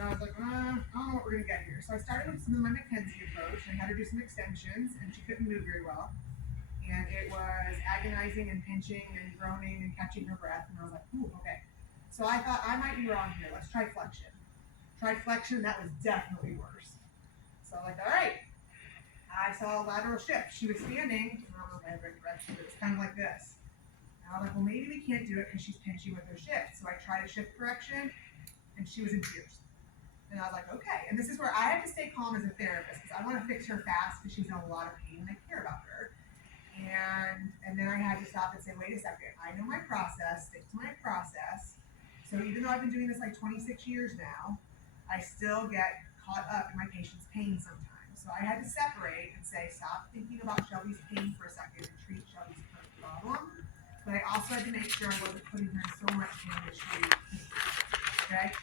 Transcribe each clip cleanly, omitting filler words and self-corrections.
So I was like, I don't know what we're gonna get here. So I started with some of my McKenzie approach and had her do some extensions, and she couldn't move very well. And it was agonizing and pinching and groaning and catching her breath. And I was like, ooh, okay. So I thought I might be wrong here. Let's try flexion. Tried flexion, that was definitely worse. So I'm like, all right. I saw a lateral shift. She was standing, I don't know if I had right direction, but it was kind of like this. And I was like, well, maybe we can't do it because she's pinching with her shift. So I tried a shift correction, and she was in tears. And I was like, okay. And this is where I have to stay calm as a therapist because I want to fix her fast because she's in a lot of pain and I care about her. And then I had to stop and say, wait a second, I know my process, stick to my process. So even though I've been doing this like 26 years now, I still get caught up in my patient's pain sometimes. So I had to separate and say, stop thinking about Shelby's pain for a second and treat Shelby's current problem. But I also had to make sure I wasn't putting her in so much pain that she would okay?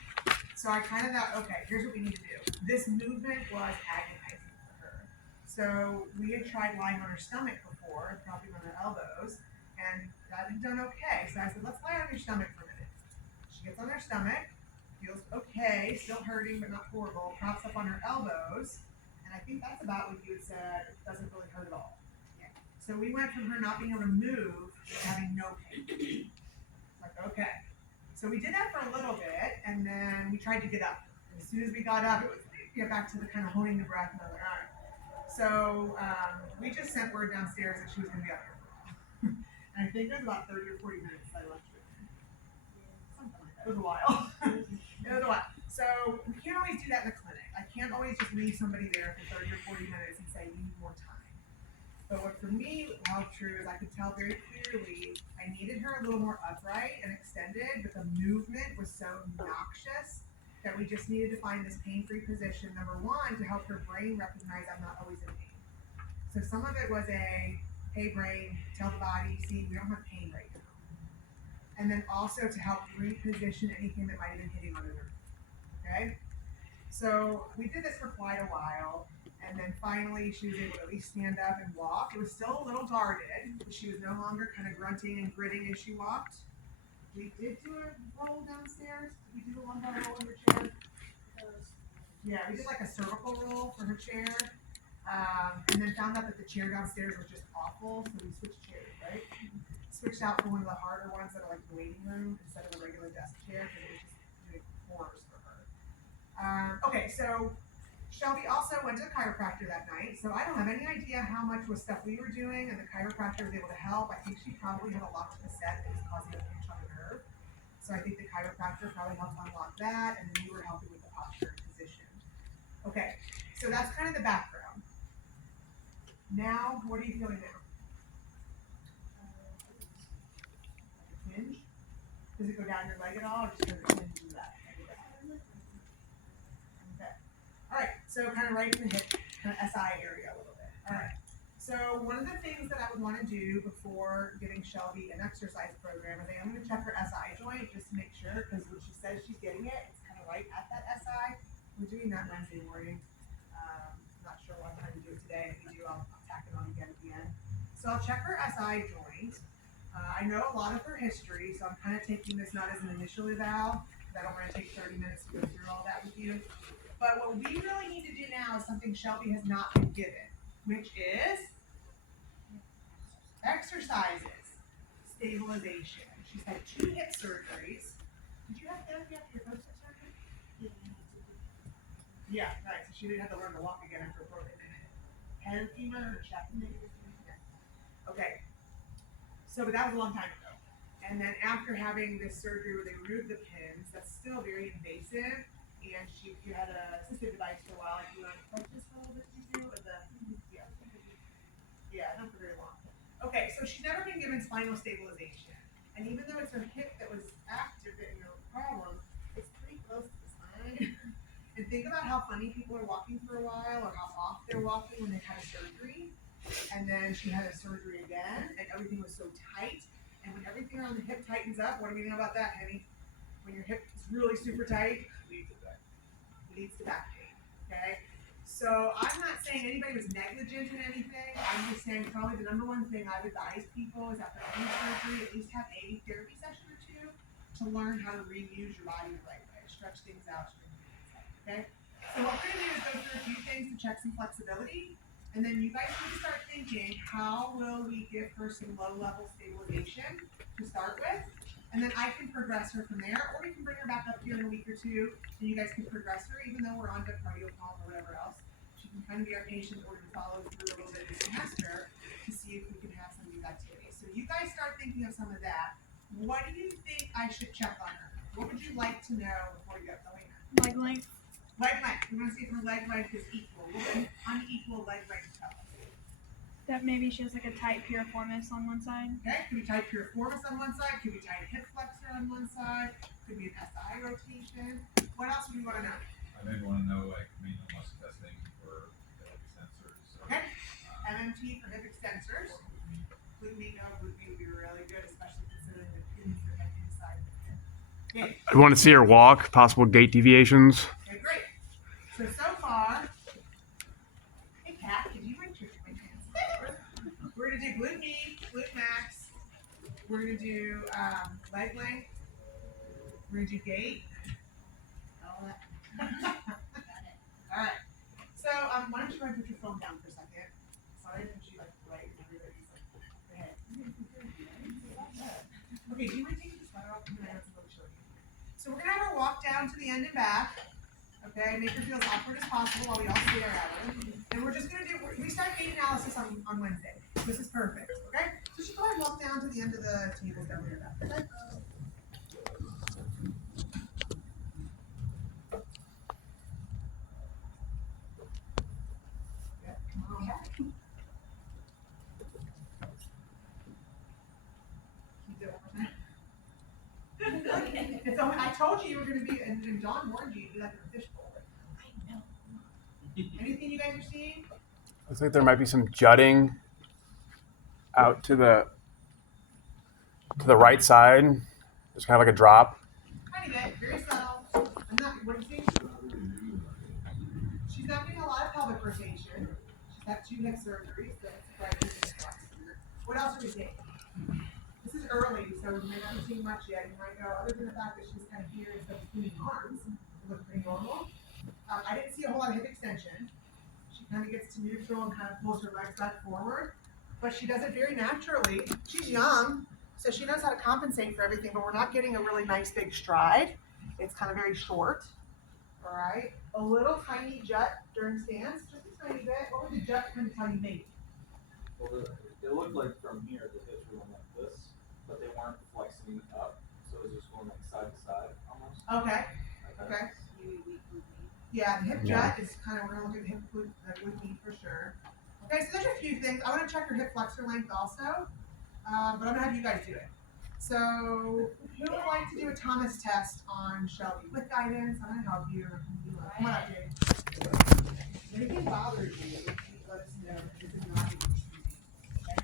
So I kind of thought, okay, here's what we need to do. This movement was agonizing for her. So we had tried lying on her stomach before, dropping on her elbows, and that had done okay. So I said, let's lie on your stomach for a minute. She gets on her stomach, feels okay, still hurting but not horrible, props up on her elbows, and I think that's about what you had said, it doesn't really hurt at all. Yeah. So we went from her not being able to move to having no pain. Like, okay. So we did that for a little bit, and then we tried to get up. And as soon as we got up, it was get back to the kind of holding the breath, and I was like, all right. So we just sent word downstairs that she was going to be up here for a while. And I think it was about 30 or 40 minutes I left her. Something like that. It was a while. It was a while. So we can't always do that in the clinic. I can't always just leave somebody there for 30 or 40 minutes and say, you need more time. But what for me held true is I could tell very clearly I needed her a little more upright and extended, but the movement was so noxious that we just needed to find this pain-free position, number one, to help her brain recognize I'm not always in pain. So some of it was a, hey brain, tell the body, see, we don't have pain right now. And then also to help reposition anything that might have been hitting on the nerve. Okay? So we did this for quite a while. And then finally, she was able to at least stand up and walk. It was still a little guarded, but she was no longer kind of grunting and gritting as she walked. We did do a roll downstairs. Did we do a lumbar roll in her chair? Yeah, we did like a cervical roll for her chair. And then found out that the chair downstairs was just awful, so we switched chairs, right? Switched out for one of the harder ones that are like the waiting room instead of a regular desk chair because it was just doing horrors for her. Okay, so Shelby also went to the chiropractor that night, so I don't have any idea how much was stuff we were doing and the chiropractor was able to help. I think she probably had a lot to the set that was causing a pinch on the nerve. So I think the chiropractor probably helped unlock that, and then you were helping with the posture and position. Okay, so that's kind of the background. Now, what are you feeling now? Like a twinge? Does it go down your leg at all, or just does it twinge you that? Okay. All right, so kind of right in the hip, kind of SI area a little bit. All right. So one of the things that I would want to do before giving Shelby an exercise program is I'm going to check her SI joint just to make sure, because when she says she's getting it, it's kind of right at that SI. We're doing that Wednesday morning. Not sure what time to do it today. If we do, I'll tack it on again at the end. So I'll check her SI joint. I know a lot of her history, so I'm kind of taking this not as an initial eval, because I don't want to take 30 minutes to go through all that with you. But what we really need to do now is something Shelby has not been given, which is exercises, stabilization. She's had 2 hip surgeries. Did you have therapy after your first hip surgery? Yeah, right. So she didn't have to learn to walk again after a broken minute. Hand femur or chest knee? Okay. So, but that was a long time ago. And then after having this surgery where they removed the pins, that's still very invasive. And she had a assistive device for a while. Like you were on crutches for a little bit, did you do? Yeah, not for very long. Okay, so she's never been given spinal stabilization. And even though it's her hip that was active and no problem, it's pretty close to the spine. And think about how funny people are walking for a while or how off they're walking when they had a surgery. And then she had a surgery again, and everything was so tight. And when everything around the hip tightens up, what do we know about that, Henny? When your hip is really super tight, leads to back pain. Okay? So I'm not saying anybody was negligent in anything. I'm just saying probably the number one thing I would advise people is after any surgery, at least have a therapy session or two to learn how to reuse your body the right way, stretch things out, strengthen things out. Okay? So what we're gonna do is go through a few things to check some flexibility, and then you guys need to start thinking, how will we give her some low-level stabilization to start with? And then I can progress her from there, or we can bring her back up here in a week or two, and you guys can progress her, even though we're on the cardio column or whatever else. She can kind of be our patient, or we can follow through a little bit this semester to see if we can have some of these activities. So you guys start thinking of some of that. What do you think I should check on her? What would you like to know before we get going? Leg length. Leg length. We want to see if her leg length is equal. What would unequal leg length tell us? That maybe she has like a tight piriformis on one side. Okay, could be tight piriformis on one side, could be tight hip flexor on one side, could be an SI rotation. What else would you want to know? I maybe want to know like manual muscle testing for hip extensors. Okay, MMT for hip extensors. Glute would be really good, especially considering the pins that head inside the hip. Okay. I want to see her walk, possible gait deviations. Okay, great. So far, hey Kat, did you bring your pants? We're gonna do glute med, glute max. We're gonna do leg length. We're gonna do gait. All that. All right. So why don't you go ahead and put your phone down for a second? Sorry that you like right and everybody's like, go ahead. Okay, do you mind taking the sweater off? I'm gonna have to really show you. So we're gonna have her walk down to the end and back. Okay, make her feel as awkward as possible while we all stare at her. And we're just gonna do, we start gait analysis on Wednesday. This is perfect, okay? So just go ahead and walk down to the end of the tables down there. Okay? Yeah, come on back. Keep it one more time. It's, I told you were gonna be, and John warned you to be like a fishbowl. I know. Anything you guys are seeing? Looks like there might be some jutting out to the right side. There's kind of like a drop. Tiny bit, very subtle. I'm not, what do you think? She's not getting a lot of pelvic rotation. She's had 2 hip surgeries, so it's right. What else are we seeing? This is early, so we may not be seeing much yet. You might go, other than the fact that she's kind of here instead of between arms, it looks pretty normal. I didn't see a whole lot of hip extension. She kind of gets to neutral and kind of pulls her legs back forward, but she does it very naturally. She's young, so she knows how to compensate for everything, but we're not getting a really nice big stride. It's kind of very short. All right, a little tiny jut during stance, just a tiny bit. What would the jut kind of tell you maybe? Well, it looked like from here the hips were going like this, but they weren't flexing up, so it was just going like side to side almost. Okay. Like Okay. that. Yeah, the hip jut is kind of, we're gonna look at the hip glute knee for sure. Okay, so there's a few things. I want to check your hip flexor length also, but I'm gonna have you guys do it. So who would like to do a Thomas test on Shelby with guidance? I'm gonna help you. Come on up, Jade. If anything bothers you, let us know. This is not an issue. Okay?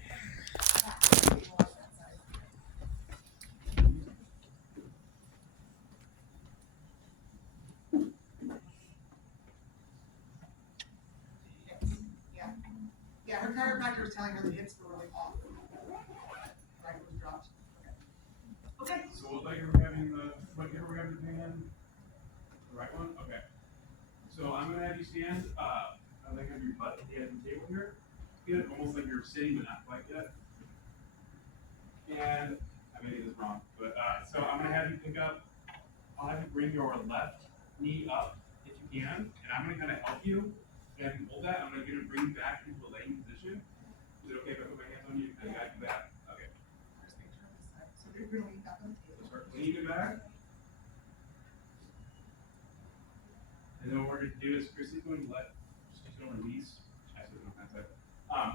Yeah, her chiropractor was telling her the hips were really off. Right, it was dropped. Okay. So what leg are we having what here we're having the pain in? The right one? Okay. So I'm gonna have you stand, I think on your butt at the edge of the table here. Get it almost like you're sitting, but not quite yet. And I may get this wrong, but so I'm gonna have you pick up, I'll have you bring your left knee up if you can, and I'm gonna kind of help you. And hold that, I'm gonna bring you back into a laying position. Is it okay if I put my hands on you and guide you back? Okay. So they're gonna lean back on the table. Start leaning back. And then what we're gonna do is Chrissy's going to she's gonna release. I said no concept.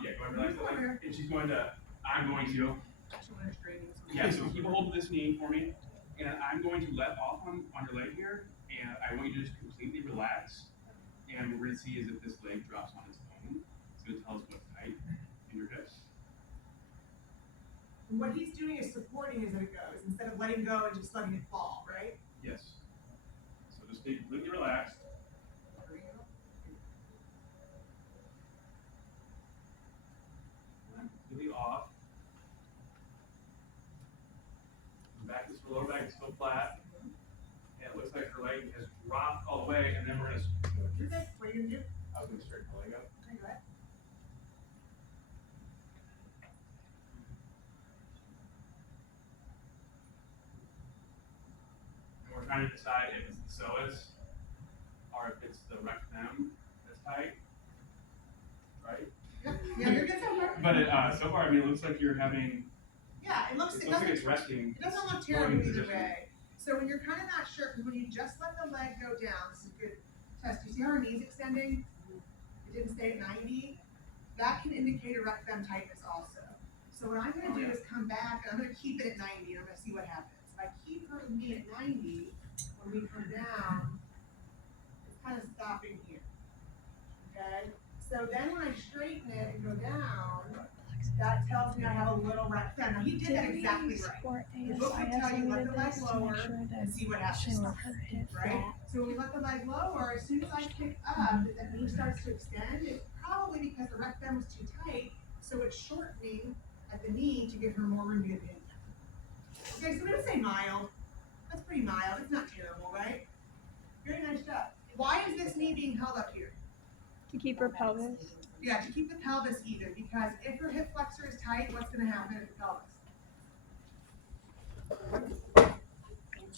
Yeah, go ahead, relax the leg. And she's going to, I'm going to. Yeah, so keep a hold of this knee for me. And I'm going to let off on your leg here. And I want you to just completely relax. And what we're gonna see is if this leg drops on its own. It's gonna tell us what's tight in your hips. What he's doing is supporting as it goes, instead of letting go and just letting it fall, right? Yes. So just stay completely relaxed. Completely off. Back is lower back is still flat. And it looks like her leg has dropped all the way, and then we're gonna trying to decide if it's the psoas or if it's the rectum that's tight, right? Yeah, you're good so far. But so far, I mean, it looks like you're having. Yeah, it looks It looks like it's resting. it doesn't look Going terrible in either position. way. So when you're kind of not sure, because when you just let the leg go down, this is a good test. You see how her knee's extending? It didn't stay at 90. That can indicate a rectum tightness also. So what I'm going to do is come back, and I'm going to keep it at 90, and I'm going to see what happens. If I keep her knee at 90, when we come down, it's kind of stopping here. Okay? So then when I straighten it and go down, that tells me I have a little rectum. Now he did that exactly right. The book would tell you let the leg lower and see what happens. Right? So when we let the leg lower, as soon as I pick up, that knee starts to extend. It's probably because the rectum was too tight, so it's shortening at the knee to give her more room to get in. Okay, so we would say mild. That's pretty mild. It's not terrible, right? Very nice job. Why is this knee being held up here? To keep her pelvis. Yeah, to keep the pelvis even, because if her hip flexor is tight, what's going to happen at the pelvis?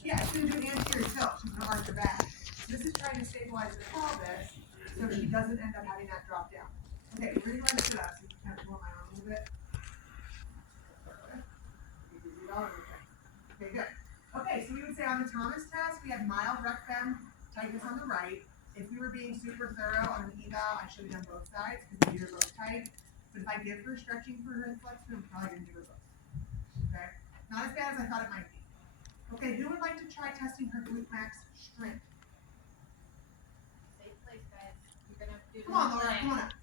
Yeah, it's going to do an anterior tilt. She's going to arch her back. So this is trying to stabilize the pelvis so she doesn't end up having that drop down. Okay, we're going to go ahead and sit up so you can kind of pull my arm a little bit. Okay, good. Okay, so we would say on the Thomas test, we had mild rectum tightness on the right. If we were being super thorough on an eval, I should have done both sides because these are both tight. But if I give her stretching for her hip flexor, I'm probably going to give her both. Okay? Not as bad as I thought it might be. Okay, who would like to try testing her glute max strength? Safe place, guys. You're gonna have to do Come on, Laura, come on up.